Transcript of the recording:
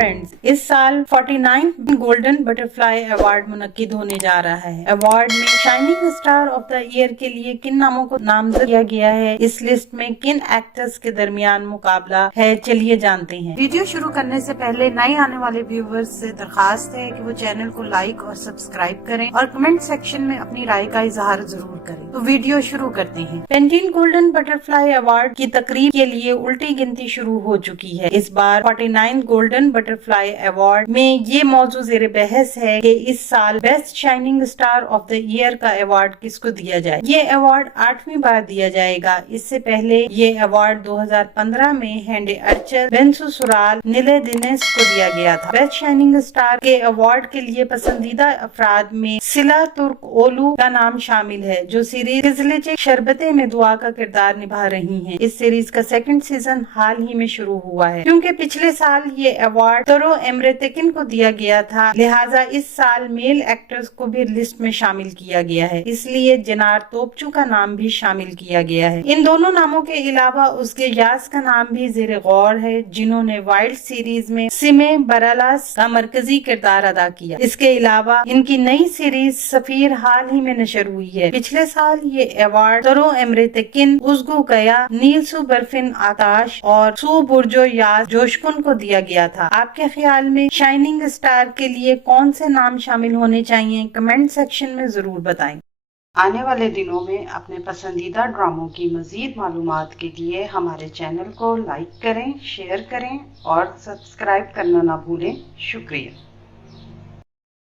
Friends, इस साल 49 golden butterfly award मुनक्किद होने जा रहा है। अवार्ड में shining star of the year के लिए किन नामों को नामजद किया गया है, इस लिस्ट में किन एक्टर्स के दरमियान मुकाबला है, चलिए जानते हैं। वीडियो शुरू करने से पहले नए आने वाले व्यूवर्स से दरखास्त है कि वो चैनल को लाइक और सब्सक्राइब करें और कमेंट सेक्शन में अपनी राय का इजहार जरूर करें। तो वीडियो शुरू करते हैं। 15 गोल्डन बटरफ्लाई अवार्ड की तकरीब के लिए उल्टी गिनती शुरू हो चुकी है। इस बार 49 गोल्डन बटरफ्लाई अवार्ड में ये मौजू ज़ेर बहस है कि इस साल best shining star of the year का अवार्ड किसको दिया जाए। ये अवार्ड 8वीं बार दिया जाएगा। इससे पहले ये अवार्ड 2015 में हेंडे अर्चल, बेंसो सुराल, निले दिनेस को दिया गया था। बेस्ट शाइनिंग स्टार के अवार्ड के लिए पसंदीदा अफराद में सिला तुर्क ओलू का नाम शामिल है, जो सीरीज खिजलिचे शरबते में दुआ का किरदार निभा रही हैं। इस सीरीज का सेकंड सीजन हाल ही में शुरू हुआ है। क्योंकि पिछले साल ये अवार्ड तरो एमरेतेकिन को दिया गया था, लिहाजा इस साल मेल एक्टर्स को भी लिस्ट में शामिल किया गया है। इसलिए जनार तोपचू का नाम भी शामिल किया गया है। इन दोनों नामों के अलावा उसके यास का नाम भी ज़ेर गौर है, जिन्होंने वाइल्ड सीरीज में सिमे बरालास का मरकजी किरदार अदा किया। इसके अलावा इनकी नई सीरीज सफीर हाल ही में नशर हुई है। पिछले साल ये अवार्ड तरो एमरेतेकिन, उजगु गया, नीलसु बर्फिन आकाश और सू बुर्जो यास जोशकुन को दिया गया था। आपके ख्याल में शाइनिंग स्टार के लिए कौन से नाम शामिल होने चाहिए, कमेंट सेक्शन में जरूर बताएं। आने वाले दिनों में अपने पसंदीदा ड्रामों की मजीद मालूमात के लिए हमारे चैनल को लाइक करें, शेयर करें और सब्सक्राइब करना ना भूलें। शुक्रिया।